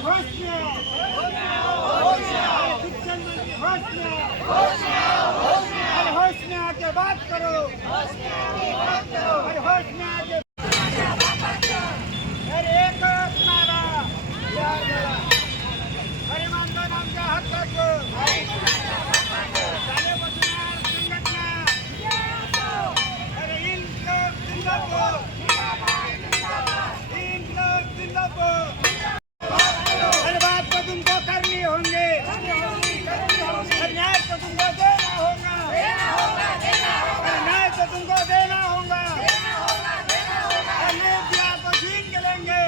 शिक्षण मंत्री होश में आओ. शिक्षण मंत्री होश में आओ. अरे होश में आके बात करो अरे होश में आके अरे एकच नारा या जरा. अरे मानधन आमच्या हक्काचं झाले बसणार संघटना अरे इनकलाब जिंदाबाद इनकलाब जिंदाबाद अरे बात तो तुमको करनी होंगे अरे न्याय तो तुमको देना होगा अरे न्याय तो तुमको देना होगा अरे न्याय दिया तो छीन के लेंगे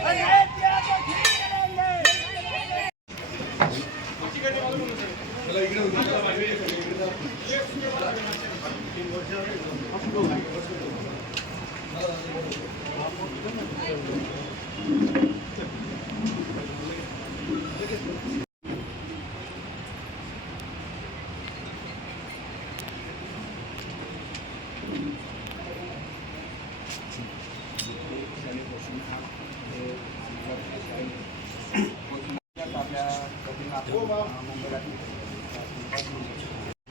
अरे न्याय दिया तो छीन के लेंगे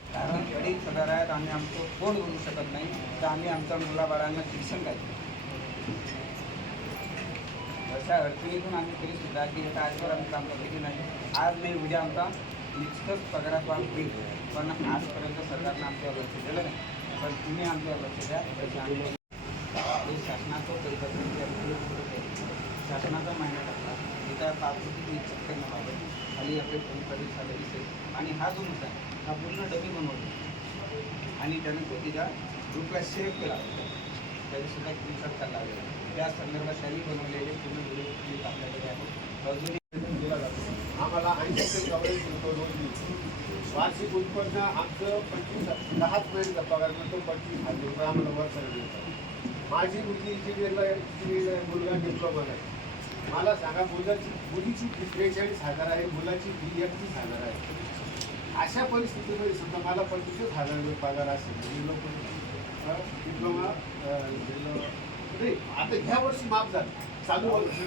कारण गरीब सदर आहेत आम्ही आमचं कोण करू शकत नाही. तर आम्ही आमच्या मुलाबाळांना शिक्षण काय अशा अडचणीतून आम्ही तरी सुद्धा की आजवर आम्ही काम केली नाही. आज नाही उद्या आमचा निश्चितच पगारात वाढ होईल. पण आजपर्यंत सरकारनं आमच्यावर लक्ष दिलं नाही. पण तुम्ही आमच्यावर लक्ष द्या. तसे आम्ही शासनाचं परिवर्तन शासनाचा महिना टाकला तिथं तात्पुरती निश्चित करण्याबाबत खाली आपले फोन कधी झाले दिसेल. आणि हा जो मुद्दा आहे हा पूर्ण डबी बनवला आणि त्यानं तो तिच्या ग्रुपला सेव्ह केला त्याच्यासुद्धा सुद्धा करायला लागला त्या संदर्भात त्यांनी बनवलेले पूर्ण व्हिडिओ क्लिप आपल्याकडे आहे. अजूनही दिला जातो. आम्हाला ऐंशी टक्के चौऱ्याऐंशी मिळतो रोज वार्षिक उत्पन्न आमचं पंचवीस दहाच पर्यंत पगार मिळतो पंचवीस हजार रुपये आम्हाला वर्षाला मिळतात. माझी मुलगी इंजिनिअरला इंजिनिअर मुलगा डिप्लोमा आहे. मला सांगा मुलाची मुलीची फी त्रेचाळीस हजार आहे मुलाची फी एकतीस हजार आहे. अशा परिस्थितीमध्ये सुद्धा मला पंचवीस हजार रुपये पगार असेल. मी लोक डिप्लोमा नाही आता ह्या वर्षी माफ झालं. चालू वर्ष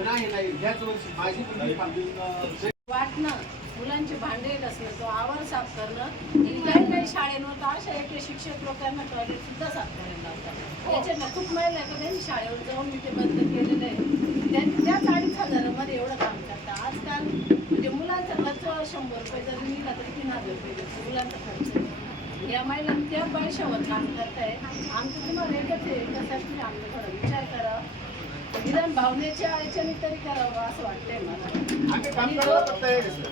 नाही नाही ह्याच वर्षी. माझी मुलगी वाटणं मुलांचे भांडे घासणं तो आवार साफ करणं काही काही शाळेनं तर अशा एक शिक्षक लोकांना टॉयलेट सुद्धा साफ करायला लावतात. याच्यात खूप महिला का त्यांनी शाळेवर जाऊन मी ते बंद केलेलं आहे. त्यांनी त्याच अडीच हजारामध्ये एवढं काम करतात. आजकाल म्हणजे मुलांचा खर्च शंभर रुपये जरी निघाला तरी तीन हजार रुपये मुलांचा खर्च. या महिलांनी त्या पैशावर काम करताय आमचं तुम्हाला एकच आहे त्यासाठी आमचं थोडा विचार करा निदान भावनेच्या याच्याने तरी करावं असं वाटतंय मला. आम्ही काम करायला तयार आहे सर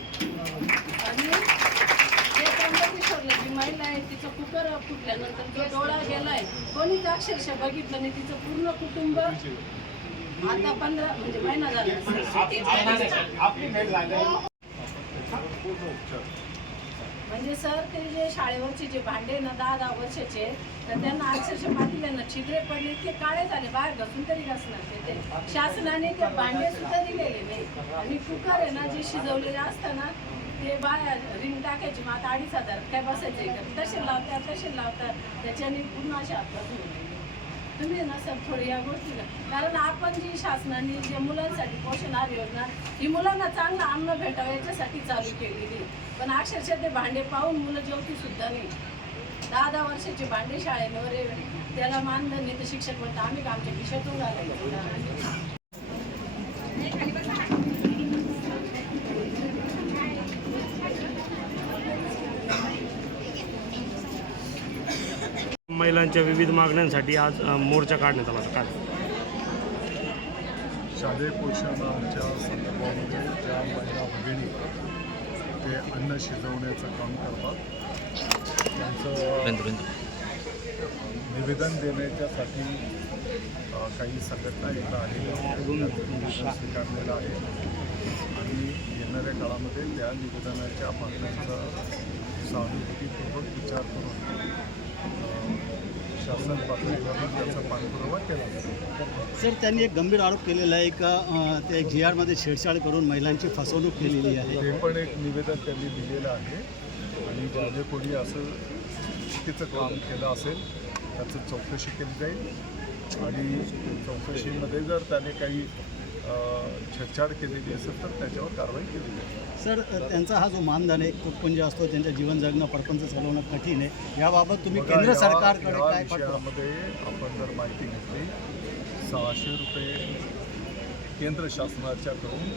महिला आहे तिचं कुकर फुटल्यानंतर जो डोळा गेलाय कोणीच अक्षरशः बघितलं नाही. तिचं पूर्ण कुटुंब आता पंधरा म्हणजे महिना झाला. आपली भेट झाली म्हणजे सर ते जे शाळेवरचे जे भांडे ना दहा दहा वर्षाचे तर त्यांना अक्षरशः पातील्यांना छिद्रे पडले इतके काळे झाले बाहेर घासून तरी घासणार ते. शासनाने ते भांडे सुद्धा दिलेले नाही. आणि कुकर आहे ना जे शिजवलेले असतं ना ते बाहेर रिंग टाकायची मग आता अडीच हजार काय बसायचे तसे लावतात तसे लावतात. त्याच्याने पूर्ण असे हातात तुम्ही ना सर थोडी या गोष्टी कारण आपण जी शासनाने जे मुलांसाठी पोषण आहार योजना ही मुलांना चांगलं अन्न भेटावं याच्यासाठी चालू केलेली पण अक्षरशः ते भांडे पाहून मुलं जेवती सुद्धा नाही. दहा दहा वर्षाचे भांडे शाळेवर आहे. त्याला मानधन नाही तर शिक्षक म्हणतात आम्ही आमच्या खिशातून घालायचं? महिलांच्या विविध मागण्यांसाठी आज मोर्चा काढण्यात आला होता. काय? शालेय पोषणाच्या संदर्भामध्ये ज्या महिला भगिनी ते अन्न शिजवण्याचं काम करतात त्यांचं निवेदन देण्याच्यासाठी काही संघटना इकडं आलेल्या स्वीकारलेलं आहे. आणि येणाऱ्या काळामध्ये त्या निवेदनाच्या मागण्यांचा सहानुभूतीपूर्वक विचार करून शासन त्याचा पाठपुरावा केला सर त्यांनी एक गंभीर आरोप केलेला आहे का? ते जी आरमध्ये छेडछाड करून महिलांची फसवणूक केलेली आहे. हे पण एक निवेदन त्यांनी दिलेलं आहे. आणि ज्याने कोणी असं चुकीचं काम केलं असेल त्याचं चौकशी केली जाईल. आणि चौकशीमध्ये जर त्याने काही छेडछाड केलेली असेल तर त्याच्यावर कारवाई केली जाईल. सर त्यांचा हा जो मानधन आहे तुटपुंज असतो त्यांचं जीवन जगणं परपंच चालवणं कठीण आहे. याबाबत तुम्ही बघा, केंद्र या- सरकारकडे या काय पाठवा? विषयामध्ये आपण जर माहिती घेतली सहाशे रुपये केंद्र शासनाच्याकडून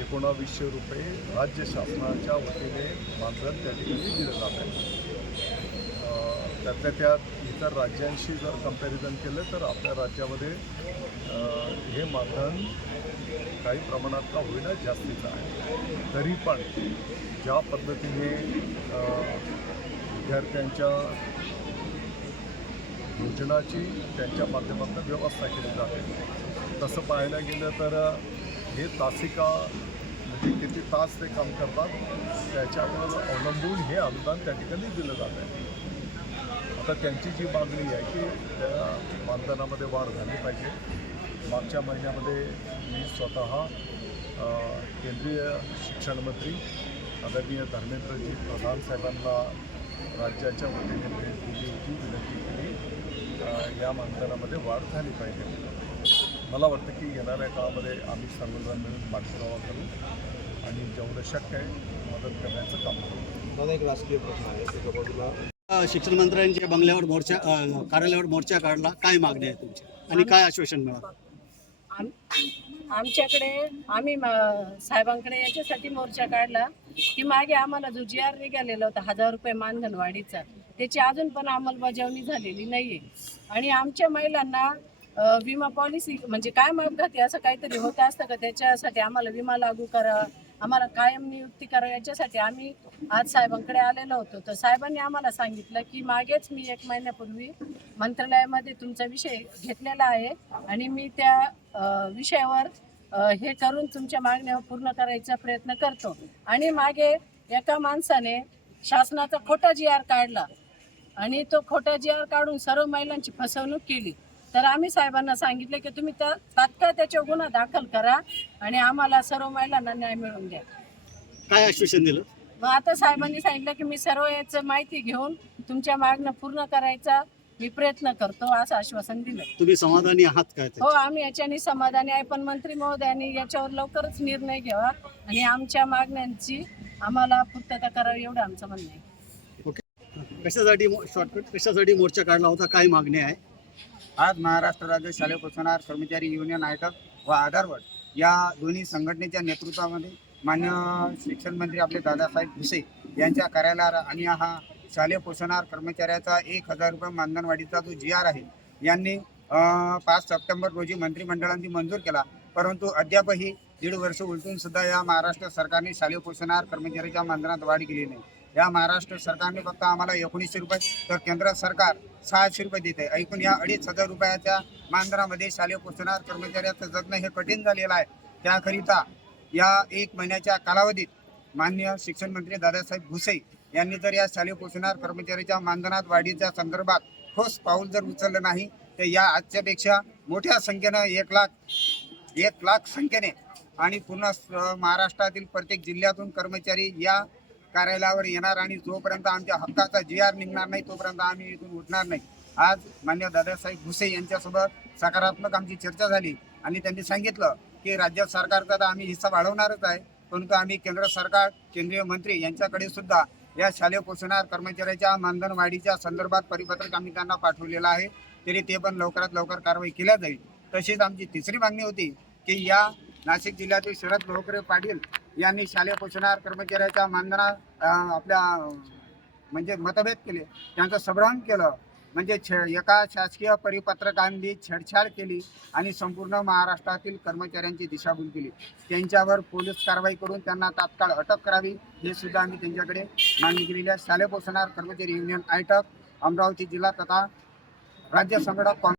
एकोणावीसशे रुपये राज्य शासनाच्या वतीने मानधन त्या ठिकाणी दिलं जात आहे. त्यातल्या त्यात इतर राज्यांशी जर कंपॅरिझन केलं तर आपल्या राज्यामध्ये हे मानधन काही प्रमाणात का होईना जास्तीचं आहे. तरी पण ज्या पद्धतीने विद्यार्थ्यांच्या योजनाची त्यांच्या माध्यमातून व्यवस्था केली जाते. तसं पाहायला गेलं तर हे तासिका म्हणजे किती तास ते काम करतात त्याच्यावर अवलंबून हे अनुदान त्या ठिकाणी दिलं जात आहे. आता त्यांची जी मागणी आहे की त्या मानधनामध्ये वाढ झाली पाहिजे. मागच्या महिन्यामध्ये मी स्वतः केंद्रीय शिक्षण मंत्री आदरणीय धर्मेंद्रजी प्रधान साहेबांना राज्याच्या वतीने भेट दिली होती विनंती केली. या मानधनामध्ये वाढ झाली पाहिजे. मला वाटतं की येणाऱ्या काळामध्ये आम्ही सर्वजण मिळून पाठपुरावा करू आणि जेवढं शक्य आहे मदत करण्याचं काम करू. अं, शिक्षण मंत्र्यांच्या बंगल्यावर मोर्चा कार्यालयावर मोर्चा काढला काय मागणी आहे तुमची आणि काय आश्वासन मिळालं? आमच्याकडे आम्ही साहेबांकडे याच्यासाठी मोर्चा काढला. की मागे आम्हाला जो जी आर निघालेला होता हजार रुपये मानधन वाढीचा त्याची अजून पण अंमलबजावणी झालेली नाहीये. आणि आमच्या महिलांना विमा पॉलिसी म्हणजे काय अपघाती असं काहीतरी होत असतं का? त्याच्यासाठी आम्हाला विमा लागू करा आम्हाला कायम नियुक्ती करा याच्यासाठी आम्ही आज साहेबांकडे आलेलो होतो. तर साहेबांनी आम्हाला सांगितलं की मागेच मी एक महिन्यापूर्वी मंत्रालयामध्ये तुमचा विषय घेतलेला आहे आणि मी त्या विषयावर हे करून तुमच्या मागण्या पूर्ण करायचा प्रयत्न करतो. आणि मागे एका माणसाने शासनाचा खोटा जी आर काढला आणि तो खोटा जी आर काढून सर्व महिलांची फसवणूक केली. तर आम्ही साहेबांना सांगितले की तुम्ही त्या तात्काळ त्याच्यावर गुन्हा दाखल करा आणि आम्हाला सर्व महिलांना न्याय मिळवून द्या. काय आश्वासन दिलं? मग आता साहेबांनी सांगितलं की मी सर्व याचं माहिती घेऊन तुमच्या मागण्या पूर्ण करायचा मी प्रयत्न करतो असं आश्वासन दिलं. तुम्ही समाधानी आहात काय हो आम्ही याच्याने समाधानी आहे. पण मंत्री महोदयांनी याच्यावर लवकरच निर्णय घ्यावा आणि आमच्या मागण्यांची आम्हाला पूर्तता करावी एवढं आमचं म्हणणं आहे. कशासाठी शॉर्टकट कशासाठी मोर्चा काढला होता? काय मागणी आहे? आज महाराष्ट्र राज्य शालेय पोषणार कर्मचारी युनियन आयटक व आधारवड या दोन्ही संघटनेच्या नेतृत्वामध्ये मान्य शिक्षण मंत्री आपले दादासाहेब भुसे यांच्या कार्यालयावर आणि हा शालेय पोषणार कर्मचाऱ्याचा एक हजार रुपये मानधनवाढीचा जो जी आर आहे यांनी पाच सप्टेंबर रोजी मंत्रिमंडळाने मंजूर केला. परंतु अद्यापही दीड वर्ष उलटून सुद्धा या महाराष्ट्र सरकारने शालेय पोषणार कर्मचाऱ्याच्या मानधनात वाढ केली नाही. या महाराष्ट्र सरकारने फक्त आम्हाला एकोणीसशे रुपये तर केंद्र सरकार सहाशे रुपये देते. ऐकून या अडीच हजार रुपयाच्या मानधनामध्ये शालेय पोषणार कर्मचाऱ्याचं जगणं हे कठीण झालेलं आहे. त्याकरिता या एक महिन्याच्या कालावधीत मान्य शिक्षण मंत्री दादासाहेब भुसे यांनी जर या शालेय पोषणार कर्मचाऱ्याच्या मानधनात वाढीच्या संदर्भात ठोस पाऊल जर उचललं नाही तर या आजच्यापेक्षा मोठ्या संख्येनं एक लाख एक लाख संख्येने आणि पूर्ण महाराष्ट्रातील प्रत्येक जिल्ह्यातून कर्मचारी या कार्यालयावर येणार आणि जोपर्यंत आमच्या हक्काचा जी आर निघणार नाही तोपर्यंत आम्ही इथून उठणार नाही. आज मान्य दादासाहेब भुसे यांच्यासोबत सकारात्मक आमची चर्चा झाली आणि त्यांनी सांगितलं की राज्य सरकारचा तर आम्ही हिस्सा वाढवणारच आहे परंतु आम्ही केंद्र सरकार केंद्रीय मंत्री यांच्याकडे सुद्धा या शालेय पोषणार कर्मचाऱ्याच्या मानधन वाढीच्या संदर्भात परिपत्रक आम्ही त्यांना पाठवलेलं आहे तरी ते पण लवकरात लवकर कारवाई केल्या जाईल. तशीच आमची तिसरी मागणी होती की या नाशिक जिल्ह्यातील शरद भाऊकरे पाटील यांनी शालेय पोषणार कर्मचाऱ्याच्या मानधनात आपल्या म्हणजे मतभेद केले. त्यांचं संभ्रम केलं. म्हणजे छे एका शासकीय परिपत्रकांनी छेडछाड केली आणि संपूर्ण महाराष्ट्रातील कर्मचाऱ्यांची दिशाभूल केली. त्यांच्यावर पोलीस कारवाई करून त्यांना तात्काळ अटक करावी हे सुद्धा आम्ही त्यांच्याकडे मागणी केलेली आहे. शालेय पोषणार कर्मचारी युनियन आयटक अमरावती जिल्हा तथा राज्य संघटक